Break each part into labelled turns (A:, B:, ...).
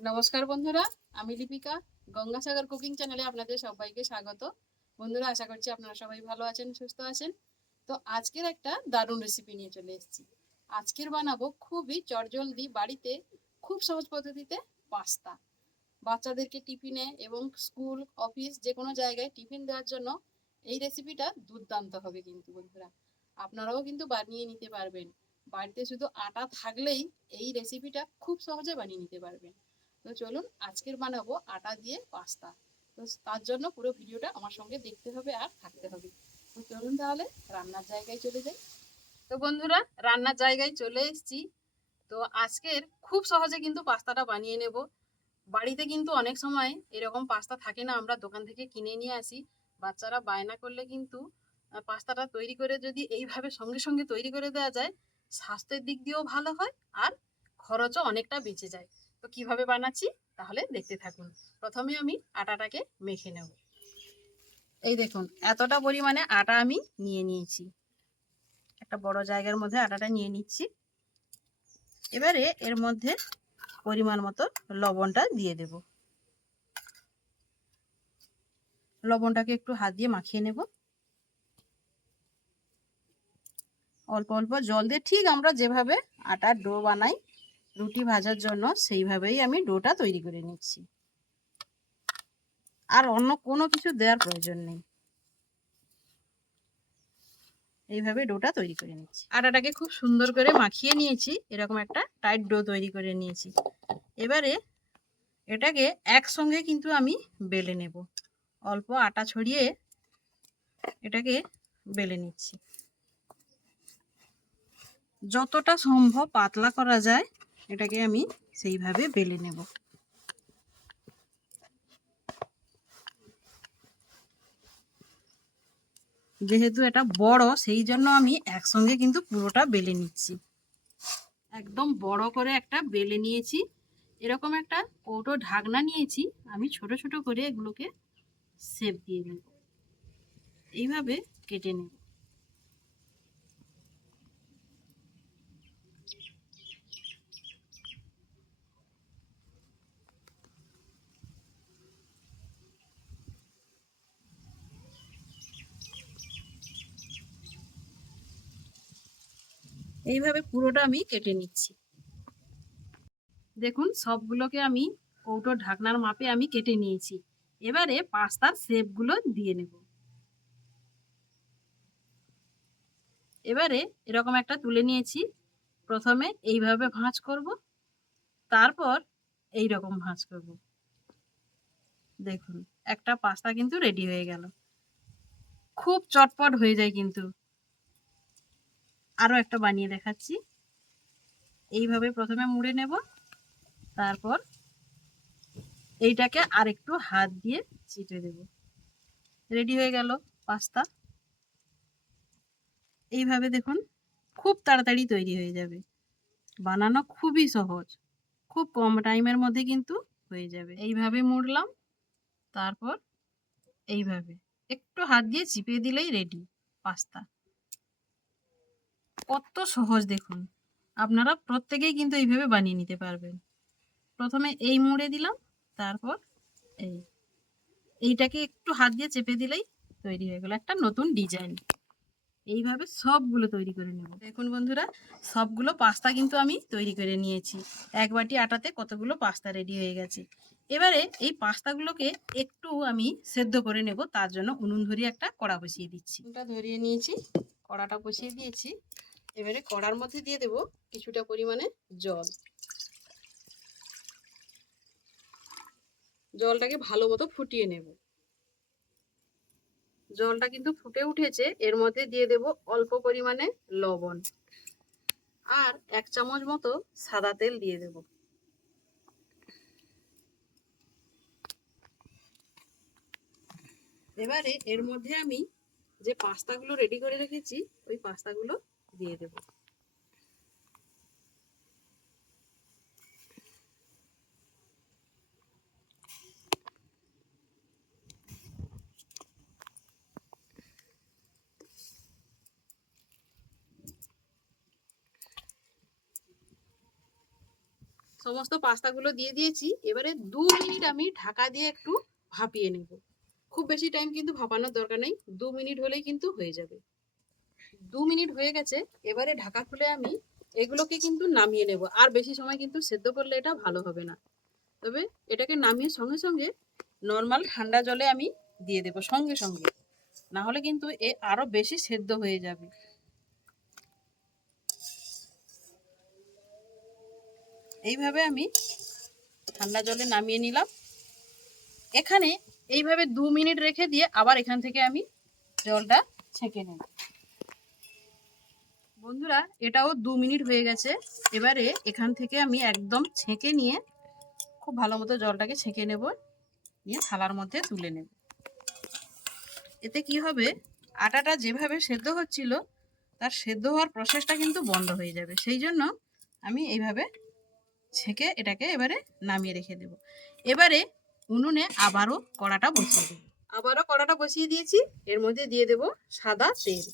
A: নমস্কার বন্ধুরা, আমি লিপিকা, গঙ্গাসাগর কুকিং চ্যানেলে আপনাদের সবাইকে স্বাগত। বন্ধুরা, আশা করছি আপনারা সবাই ভালো আছেন, সুস্থ আছেন। তো আজকের একটা দারুণ রেসিপি নিয়ে চলে এসেছি। আজকের বানাবো খুবই চটজলদি বাড়িতে খুব সহজ পদ্ধতিতে পাস্তা। বাচ্চাদেরকে টিফিনে এবং স্কুল, অফিস যে কোনো জায়গায় টিফিন দেওয়ার জন্য এই রেসিপিটা দুর্দান্ত হবে কিন্তু বন্ধুরা। আপনারাও কিন্তু বানিয়ে নিতে পারবেন। বাড়িতে শুধু আটা থাকলেই এই রেসিপিটা খুব সহজে বানিয়ে নিতে পারবেন। তো চলুন আজকের বানাবো আটা দিয়ে পাস্তা। তো তার জন্য পুরো ভিডিওটা আমার সঙ্গে দেখতে হবে আর থাকতে হবে। তো চলুন তাহলে রান্নার জায়গায় চলে যাই। তো বন্ধুরা, রান্নার জায়গায় চলে এসেছি। তো আজকের খুব সহজে কিন্তু পাস্তাটা বানিয়ে নেব। বাড়িতে কিন্তু অনেক সময় এরকম পাস্তা থাকে না, আমরা দোকান থেকে কিনে নিয়ে আসি। বাচ্চারা বায়না করলে কিন্তু পাস্তাটা তৈরি করে যদি এইভাবে সঙ্গে সঙ্গে তৈরি করে দেওয়া যায়, স্বাস্থ্যের দিক দিয়েও ভালো হয় আর খরচও অনেকটা বেঁচে যায়। তো কীভাবে বানাচ্ছি? তাহলে দেখতে থাকুন। প্রথমে আমি আটাটাকে মেখে নেব। এই দেখুন, এতটা পরিমাণে আটা আমি নিয়ে নিয়েছি। একটা বড় জায়গার মধ্যে আটাটা নিয়ে নিচ্ছি। এবারে এর মধ্যে পরিমাণ মতো লবণটা দিয়ে দেব। লবণটাকে একটু হাত দিয়ে মাখিয়ে নেব। অল্প অল্প জল দিয়ে ঠিক আমরা যেভাবে আটার ডো বানাই রুটি ভাজার জন্য সেইভাবেই আমি ডোটা তৈরি করে নিচ্ছি। আর অন্য কোনো কিছু দেওয়ার প্রয়োজন নেই। এইভাবে ডোটা তৈরি করে নিচ্ছি। আটাটাকে খুব সুন্দর করে মাখিয়ে নিয়েছি, এরকম একটা টাইট ডো তৈরি করে নিয়েছি। এবারে এটাকে একসঙ্গে কিন্তু আমি বেলে নেব। অল্প আটা ছড়িয়ে এটাকে বেলে নিচ্ছি। যতটা সম্ভব পাতলা করা যায় এটাকে আমি সেইভাবে বেলে নেব। যেহেতু এটা বড়, সেই জন্য আমি একসঙ্গে কিন্তু পুরোটা বেলে নিচ্ছি। একদম বড় করে একটা বেলে নিয়েছি। এরকম একটা কৌটো ঢাকনা নিয়েছি, আমি ছোট ছোট করে এগুলোকে সেপ দিয়ে নেব। এইভাবে কেটে নেব। এইভাবে পুরোটা আমি কেটে নিচ্ছি। দেখুন, সবগুলোকে আমি কৌটো ঢাকনার মাপে আমি কেটে নিয়েছি। এবারে পাস্তার শেপগুলো দিয়ে নেব। এবারে এরকম একটা তুলে নিয়েছি। প্রথমে এইভাবে ভাঁজ করব, তারপর এই রকম ভাঁজ করব। দেখুন, একটা পাস্তা কিন্তু রেডি হয়ে গেল। খুব চটপট হয়ে যায় কিন্তু। আরও একটা বানিয়ে দেখাচ্ছি। এইভাবে প্রথমে মুড়ে নেব, তারপর এইটাকে আর একটু হাত দিয়ে চিটে দেব। রেডি হয়ে গেল পাস্তা। এইভাবে দেখুন, খুব তাড়াতাড়ি তৈরি হয়ে যাবে। বানানো খুবই সহজ, খুব কম টাইমের মধ্যে কিন্তু হয়ে যাবে। এইভাবে মুড়লাম, তারপর এইভাবে একটু হাত দিয়ে চিপে দিলেই রেডি পাস্তা। কত সহজ দেখুন। আপনারা প্রত্যেকেই কিন্তু এইভাবে বানিয়ে নিতে পারবেন। প্রথমে এই মুড়ে দিলাম, তারপর এই। এইটাকে একটু হাত দিয়ে চেপে দিলেই তৈরি হয়ে গেল একটা নতুন ডিজাইন। এইভাবে সবগুলো তৈরি করে নেব। দেখুন বন্ধুরা, সবগুলো পাস্তা কিন্তু আমি তৈরি করে নিয়েছি। এক বাটি আটাতে কতগুলো পাস্তা রেডি হয়ে গেছে। এবারে এই পাস্তাগুলোকে একটু আমি সেদ্ধ করে নেব, তার জন্য উনুন ধরিয়ে একটা কড়া বসিয়ে দিচ্ছি। উনুনটা ধরিয়ে নিয়েছি, কড়াটা বসিয়ে দিয়েছি। এবারে কড়ার মধ্যে দিয়ে দেব কিছুটা পরিমাণে জল। জলটাকে ভালো মতো ফুটিয়ে নেব। জলটা কিন্তু ফুটে উঠেছে, এর মধ্যে দিয়ে দেব অল্প পরিমাণে লবণ। আর এক চামচ মতো সাদা তেল দিয়ে দেব। এবারে এর মধ্যে আমি যে পাস্তাগুলো রেডি করে রেখেছি, ওই পাস্তাগুলো দিয়ে দেব। সমস্ত পাস্তাগুলো দিয়ে দিয়েছি। এবারে দু মিনিট আমি ঢাকা দিয়ে একটু ভাপিয়ে নেব। খুব বেশি টাইম কিন্তু ভাপানোর দরকার নেই। দু মিনিট হলেই কিন্তু হয়ে যাবে। দু মিনিট হয়ে গেছে, এবারে ঢাকা খুলে আমি এগুলোকে কিন্তু নামিয়ে নেব। আর বেশি সময় কিন্তু সেদ্ধ করলে এটা ভালো হবে না। তবে এটাকে নামিয়ে সঙ্গে সঙ্গে নর্মাল ঠান্ডা জলে আমি দিয়ে দেব সঙ্গে সঙ্গে। না হলে কিন্তু এ আরও বেশি সেদ্ধ হয়ে যাবে। এইভাবে আমি ঠান্ডা জলে নামিয়ে নিলাম। এখানে এইভাবে দু মিনিট রেখে দিয়ে আবার এখান থেকে আমি জলটা ছেঁকে নেব। বন্ধুরা, এটাও দু মিনিট হয়ে গেছে। এবারে এখান থেকে আমি একদম ছেঁকে নিয়ে খুব ভালো মতো জলটাকে ছেঁকে নেব, নিয়ে থালার মধ্যে তুলে নেব। এতে কি হবে, আটাটা যেভাবে সেদ্ধ হচ্ছিল, তার সেদ্ধ হওয়ার প্রসেসটা কিন্তু বন্ধ হয়ে যাবে। সেই জন্য আমি এইভাবে ছেঁকে এটাকে এবারে নামিয়ে রেখে দেব। এবারে উনুনে আবারও কড়াটা বসিয়ে দেব। আবারও কড়াটা বসিয়ে দিয়েছি, এর মধ্যে দিয়ে দেব সাদা তেল।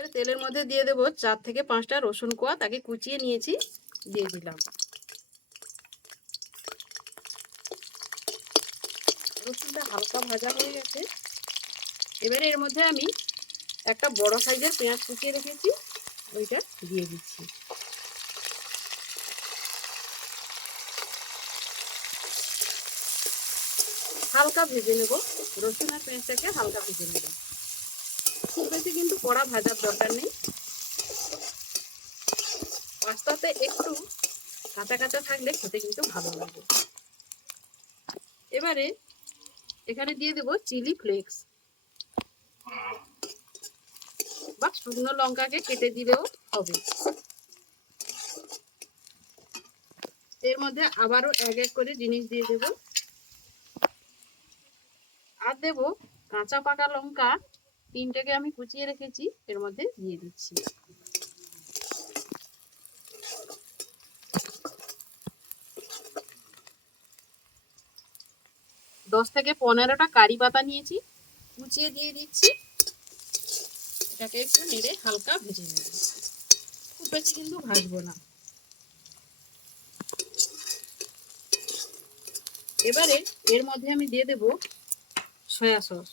A: এবারে তেলের মধ্যে দিয়ে দেব চার থেকে পাঁচটা রসুন কোয়া, তাকে কুচিয়ে নিয়েছি, দিয়ে দিলাম। রসুনটা হালকা ভাজা হয়ে গেছে। এবারে এর মধ্যে আমি একটা বড় সাইজের পেঁয়াজ কুচিয়ে রেখেছি, ওইটা দিয়ে দিচ্ছি। হালকা ভেজে নেব, রসুন আর পেঁয়াজটাকে হালকা ভেজে নেব। খুব বেশি কিন্তু কড়া ভাজার দরকার নেই। পাস্তাতে একটু কাঁচা কাঁচা থাকলে খেতে কিন্তু ভালো লাগে। এবারে এখানে দিয়ে দেব চিলি ফ্লেক্স। বা শুকনো লঙ্কাকে কেটে দিলেও হবে। এর মধ্যে আবারও এক এক করে জিনিস দিয়ে দেব। আর দেব কাঁচা পাকা লঙ্কা তিনটাকে আমি কুচিয়ে রেখেছি, এর মধ্যে দিয়ে দিচ্ছি। দশ থেকে পনেরোটা কারি পাতা নিয়েছি, কুচিয়ে দিয়ে দিচ্ছি। এটাকে একটু নেড়ে হালকা ভেজে নেব। খুব বেশি কিন্তু ভাজবো না। এবারে এর মধ্যে আমি দিয়ে দেব সয়া সস।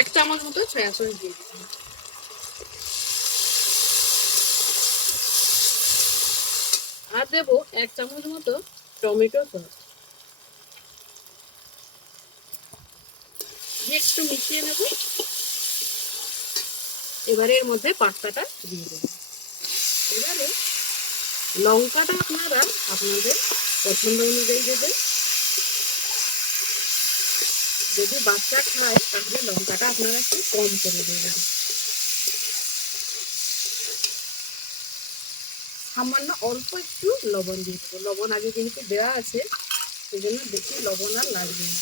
A: এক চামচ মতো সয়া সস দিয়ে দিচ্ছি আর দেবো এক চামচ মতো টমেটো সস। একটু মিশিয়ে নেব। এবারে এর মধ্যে পাস্তাটা দিয়ে দেবো। এবারে লঙ্কাটা আপনারা আপনাদের পছন্দ অনুযায়ী দেবেন। যদি বাচ্চা খায়, তাহলে লঙ্কাটা আপনারা একটু কম করে দেবেন। সামান্য অল্প একটু লবণ দিয়ে দেবো। লবণ আগে যেহেতু দেওয়া আছে সেই জন্য বেশি লবণ আর লাগবে না।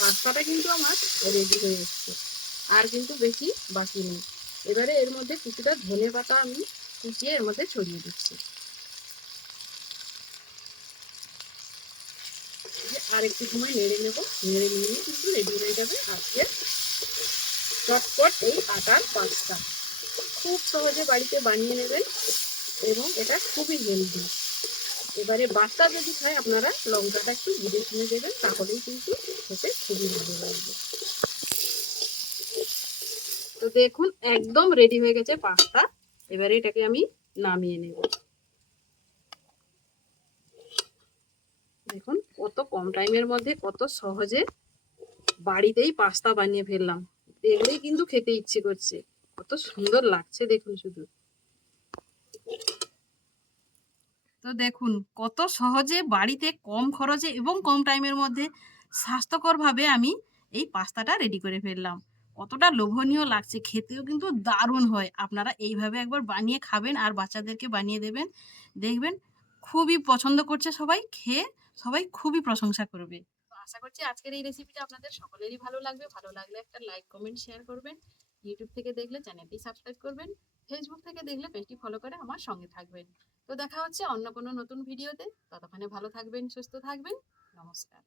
A: পাস্তাটা কিন্তু আমার রেডি হয়ে এসছে। আর কিন্তু বেশি বাকি নেই। এবারে এর মধ্যে কিছুটা ধনে পাতা আমি কুচিয়ে এর মধ্যে ছড়িয়ে দিচ্ছি। আর একটু সময় নেড়ে নেব, নেড়ে নিয়ে কিন্তু রেডি হয়ে যাবে আজকে চটপট এই আটার পাস্তা। খুব সহজে বাড়িতে বানিয়ে নেবেন এবং এটা খুবই হেলদি এবারে বাচ্চা যদি খায় আপনারা লঙ্কাটা একটু বুঝে শুনে দেবেন, তাহলেই কিন্তু খেতে খুবই ভালো লাগবে। তো দেখুন, একদম রেডি হয়ে গেছে পাস্তা। এবারে এটাকে আমি নামিয়ে নেব। দেখুন, কত কম টাইমের মধ্যে, কত সহজে বাড়িতেই পাস্তা বানিয়ে ফেললাম। দেখলেই কিন্তু খেতে ইচ্ছে করছে। কত সুন্দর লাগছে দেখুন শুধু। তো দেখুন, কত সহজে, বাড়িতে কম খরচে এবং কম টাইমের মধ্যে স্বাস্থ্যকরভাবে আমি এই পাস্তাটা রেডি করে ফেললাম। কতটা লোভনীয় লাগছে, খেতেও কিন্তু দারুণ হয়। আপনারা এইভাবে একবার বানিয়ে খাবেন আর বাচ্চাদেরকে বানিয়ে দেবেন। দেখবেন, খুবই পছন্দ করছে সবাই, খেয়ে সবাই খুবই প্রশংসা করবে। আশা করছি আজকের এই রেসিপিটা আপনাদের সকলেরই ভালো লাগবে। ভালো লাগলে একটা লাইক কমেন্ট শেয়ার করবেন। ইউটিউব থেকে দেখলে চ্যানেলটি সাবস্ক্রাইব করবেন। ফেসবুক থেকে দেখলে পেজটি ফলো করে আমার সঙ্গে থাকবেন। তো দেখা হচ্ছে অন্য কোনো নতুন ভিডিওতে ততক্ষণে ভালো থাকবেন, সুস্থ থাকবেন। নমস্কার।